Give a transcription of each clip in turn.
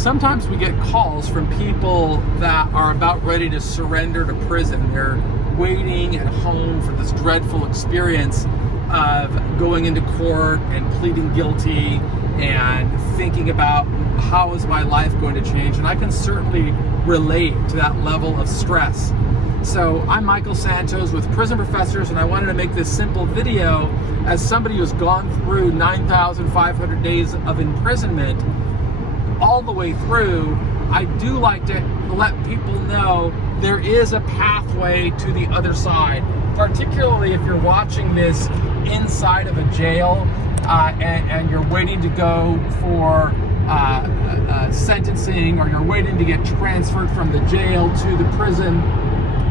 sometimes we get calls from people that are about ready to surrender to prison. They're waiting at home for this dreadful experience of going into court and pleading guilty and thinking about how is my life going to change. And I can certainly relate to that level of stress. So I'm Michael Santos with Prison Professors, and I wanted to make this simple video as somebody who's gone through 9,500 days of imprisonment all the way through. I do like to let people know there is a pathway to the other side, particularly if you're watching this inside of a jail and you're waiting to go for sentencing, or you're waiting to get transferred from the jail to the prison.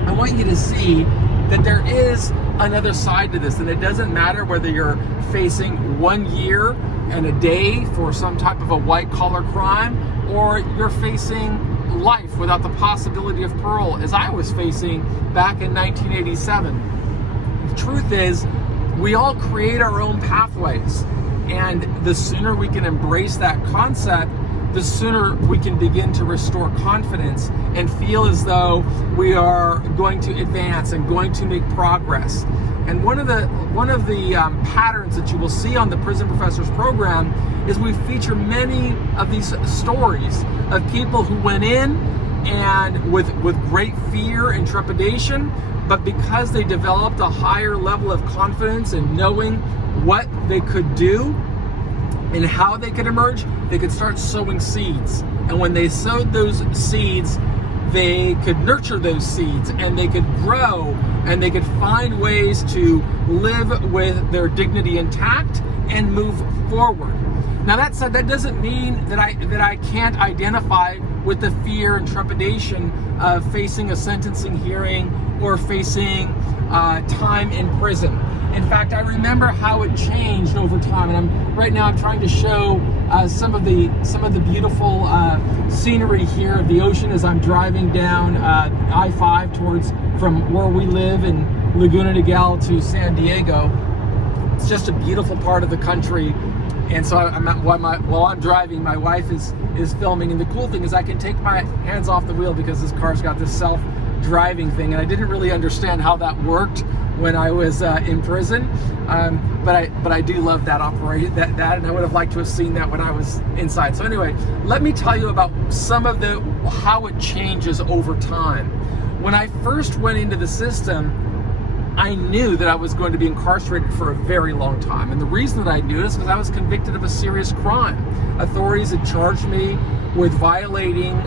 I want you to see that there is another side to this, and it doesn't matter whether you're facing 1 year and a day for some type of a white-collar crime, or you're facing life without the possibility of parole, as I was facing back in 1987. The truth is, we all create our own pathways, and the sooner we can embrace that concept, the sooner we can begin to restore confidence and feel as though we are going to advance and going to make progress. And one of the patterns that you will see on the Prison Professors program is we feature many of these stories of people who went in and with great fear and trepidation, but because they developed a higher level of confidence in knowing what they could do and how they could emerge, they could start sowing seeds. And when they sowed those seeds, they could nurture those seeds, and they could grow, and they could find ways to live with their dignity intact and move forward. Now that said, that doesn't mean that I can't identify with the fear and trepidation of facing a sentencing hearing or facing time in prison. In fact, I remember how it changed over time, and right now I'm trying to show some of the beautiful scenery here of the ocean as I'm driving down I-5 from where we live in Laguna Niguel to San Diego. It's just a beautiful part of the country, and so while I'm driving, my wife is filming, and the cool thing is I can take my hands off the wheel because this car's got this self-driving thing, and I didn't really understand how that worked when I was in prison, but I do love that operation, and I would have liked to have seen that when I was inside. So anyway, let me tell you about some of how it changes over time. When I first went into the system, I knew that I was going to be incarcerated for a very long time, and the reason that I knew this is because I was convicted of a serious crime. Authorities had charged me with violating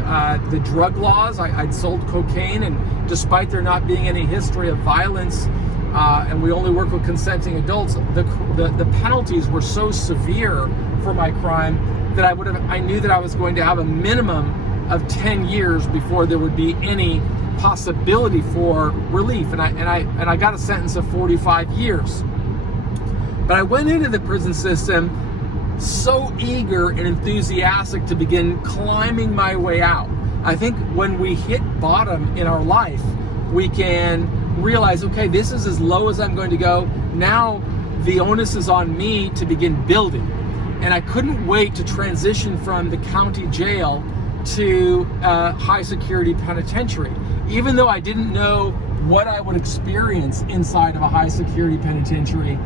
the drug laws. I'd sold cocaine, and despite there not being any history of violence, and we only work with consenting adults, the penalties were so severe for my crime that I knew that I was going to have a minimum of 10 years before there would be any possibility for relief, and I got a sentence of 45 years. But I went into the prison system so eager and enthusiastic to begin climbing my way out. I think when we hit bottom in our life, we can realize, okay, this is as low as I'm going to go. Now the onus is on me to begin building. And I couldn't wait to transition from the county jail to high security penitentiary. Even though I didn't know what I would experience inside of a high security penitentiary,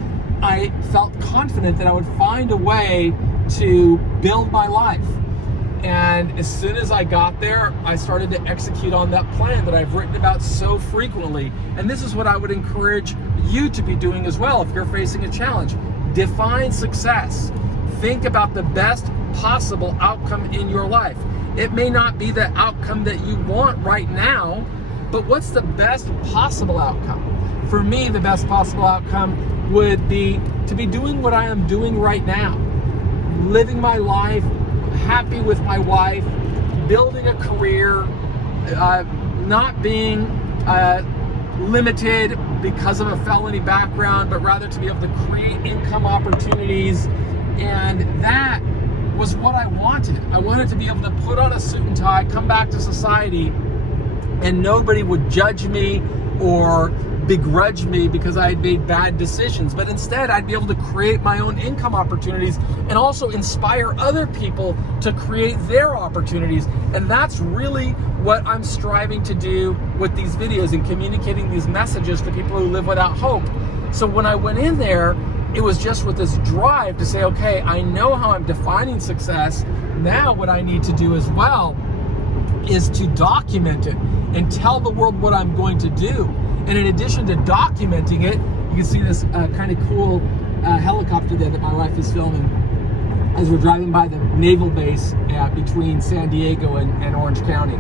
I felt confident that I would find a way to build my life. And as soon as I got there, I started to execute on that plan that I've written about so frequently. And this is what I would encourage you to be doing as well if you're facing a challenge. Define success. Think about the best possible outcome in your life. It may not be the outcome that you want right now, but what's the best possible outcome? For me, the best possible outcome would be to be doing what I am doing right now. Living my life, happy with my wife, building a career, not being limited because of a felony background, but rather to be able to create income opportunities. And that was what I wanted. I wanted to be able to put on a suit and tie, come back to society, and nobody would judge me or begrudge me because I had made bad decisions, but instead I'd be able to create my own income opportunities and also inspire other people to create their opportunities. And that's really what I'm striving to do with these videos and communicating these messages to people who live without hope. So when I went in there, it was just with this drive to say, okay, I know how I'm defining success. Now what I need to do as well is to document it and tell the world what I'm going to do. And in addition to documenting it, you can see this kind of cool helicopter there that my wife is filming as we're driving by the naval base between San Diego and Orange County.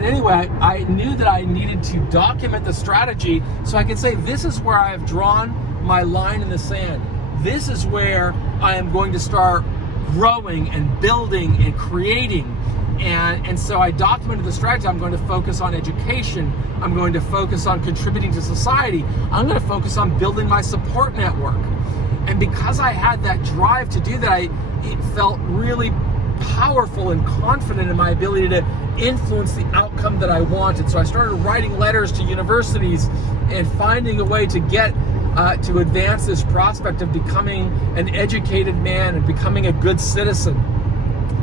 Anyway, I knew that I needed to document the strategy so I could say, this is where I have drawn my line in the sand. This is where I am going to start growing and building and creating. And so I documented the strategy. I'm going to focus on education. I'm going to focus on contributing to society. I'm going to focus on building my support network. And because I had that drive to do that, it felt really powerful and confident in my ability to influence the outcome that I wanted. So I started writing letters to universities and finding a way to get to advance this prospect of becoming an educated man and becoming a good citizen.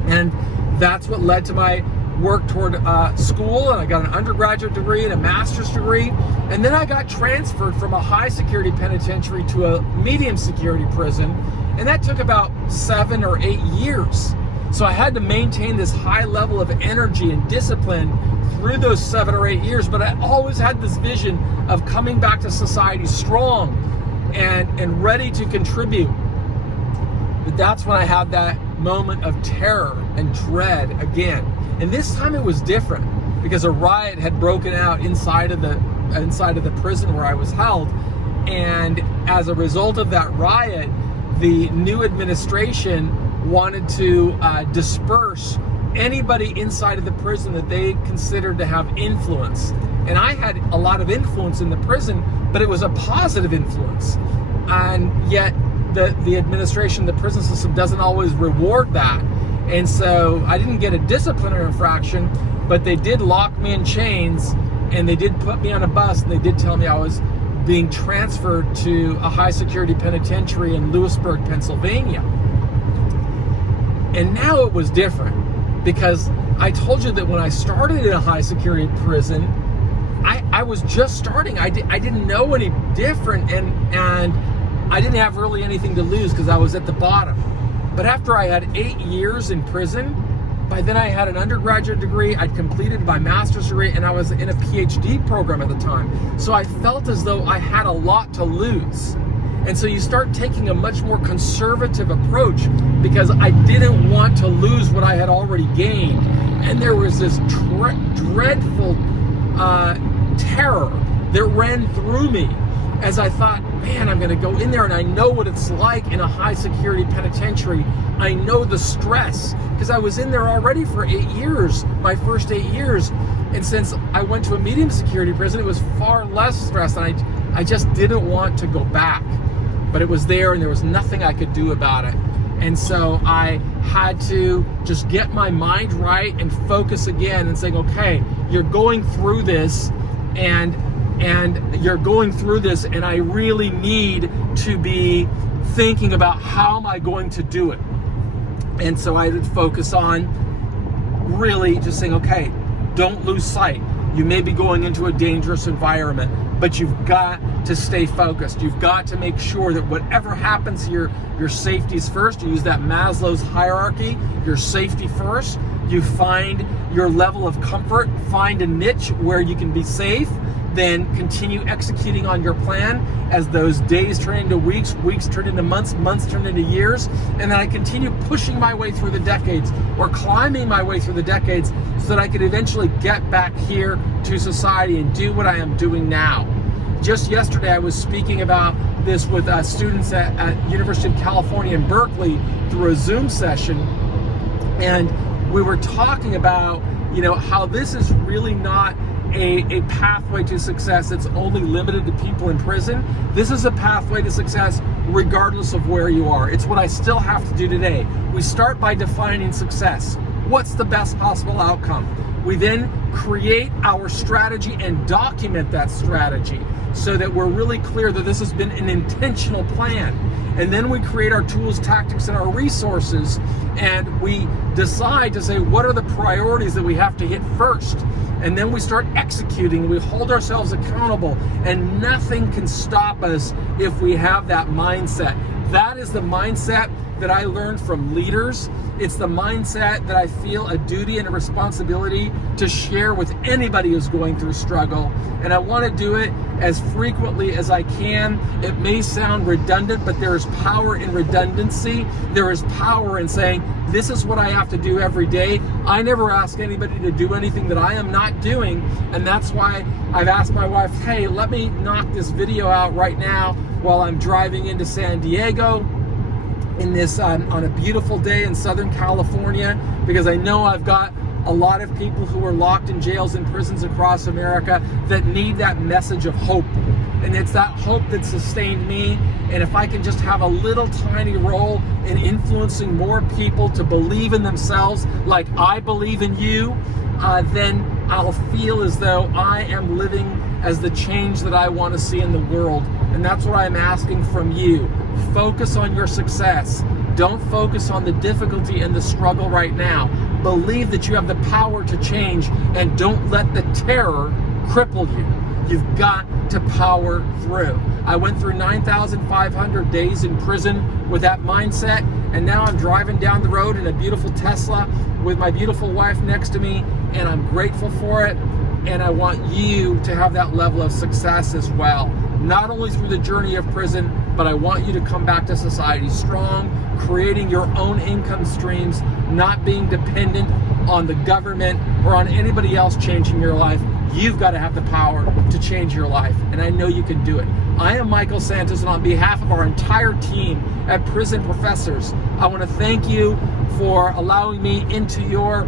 And that's what led to my work toward school, and I got an undergraduate degree and a master's degree, and then I got transferred from a high security penitentiary to a medium security prison, and that took about 7 or 8 years. So I had to maintain this high level of energy and discipline through those 7 or 8 years, but I always had this vision of coming back to society strong and ready to contribute. But that's when I had that moment of terror and dread again. And this time it was different because a riot had broken out inside of the prison where I was held. And as a result of that riot, the new administration wanted to disperse anybody inside of the prison that they considered to have influence. And I had a lot of influence in the prison, but it was a positive influence. And yet the administration, the prison system doesn't always reward that. And so I didn't get a disciplinary infraction, but they did lock me in chains and they did put me on a bus and they did tell me I was being transferred to a high security penitentiary in Lewisburg, Pennsylvania. And now it was different because I told you that when I started in a high security prison, I was just starting. I didn't know any different and I didn't have really anything to lose because I was at the bottom. But after I had 8 years in prison, by then I had an undergraduate degree, I'd completed my master's degree, and I was in a PhD program at the time. So I felt as though I had a lot to lose. And so you start taking a much more conservative approach because I didn't want to lose what I had already gained. And there was this dreadful terror that ran through me as I thought, man, I'm gonna go in there and I know what it's like in a high security penitentiary. I know the stress because I was in there already for 8 years, my first 8 years. And since I went to a medium security prison, it was far less stress, and I just didn't want to go back. But it was there and there was nothing I could do about it. And so I had to just get my mind right and focus again and saying, okay, you're going through this and you're going through this, and I really need to be thinking about how am I going to do it. And so I would focus on really just saying, okay, don't lose sight. You may be going into a dangerous environment, but you've got to stay focused. You've got to make sure that whatever happens here, your safety is first. You use that Maslow's hierarchy, your safety first. You find your level of comfort, find a niche where you can be safe, then continue executing on your plan as those days turn into weeks, weeks turn into months, months turn into years, and then I continue pushing my way through the decades or climbing my way through the decades so that I could eventually get back here to society and do what I am doing now. Just yesterday I was speaking about this with students at University of California in Berkeley through a Zoom session, and we were talking about, you know, how this is really not a pathway to success that's only limited to people in prison. This is a pathway to success regardless of where you are. It's what I still have to do today. We start by defining success. What's the best possible outcome? We then create our strategy and document that strategy so that we're really clear that this has been an intentional plan. And then we create our tools, tactics, and our resources, and we decide to say, what are the priorities that we have to hit first? And then we start executing. We hold ourselves accountable, and nothing can stop us if we have that mindset. That is the mindset that I learned from leaders. It's the mindset that I feel a duty and a responsibility to share with anybody who's going through struggle. And I want to do it as frequently as I can. It may sound redundant, but there is power in redundancy. There is power in saying, this is what I have to do every day. I never ask anybody to do anything that I am not doing. And that's why I've asked my wife, hey, let me knock this video out right now while I'm driving into San Diego in this on a beautiful day in Southern California, because I know I've got a lot of people who are locked in jails and prisons across America that need that message of hope. And it's that hope that sustained me. And if I can just have a little tiny role in influencing more people to believe in themselves like I believe in you, then I'll feel as though I am living as the change that I want to see in the world. And that's what I'm asking from you. Focus on your success. Don't focus on the difficulty and the struggle right now. Believe that you have the power to change, and don't let the terror cripple you. You've got to power through. I went through 9,500 days in prison with that mindset, and now I'm driving down the road in a beautiful Tesla with my beautiful wife next to me, and I'm grateful for it. And I want you to have that level of success as well. Not only through the journey of prison, but I want you to come back to society strong, creating your own income streams, not being dependent on the government or on anybody else changing your life. You've got to have the power to change your life, and I know you can do it. I am Michael Santos, and on behalf of our entire team at Prison Professors, I want to thank you for allowing me into your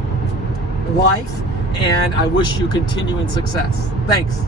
life, and I wish you continuing success. Thanks.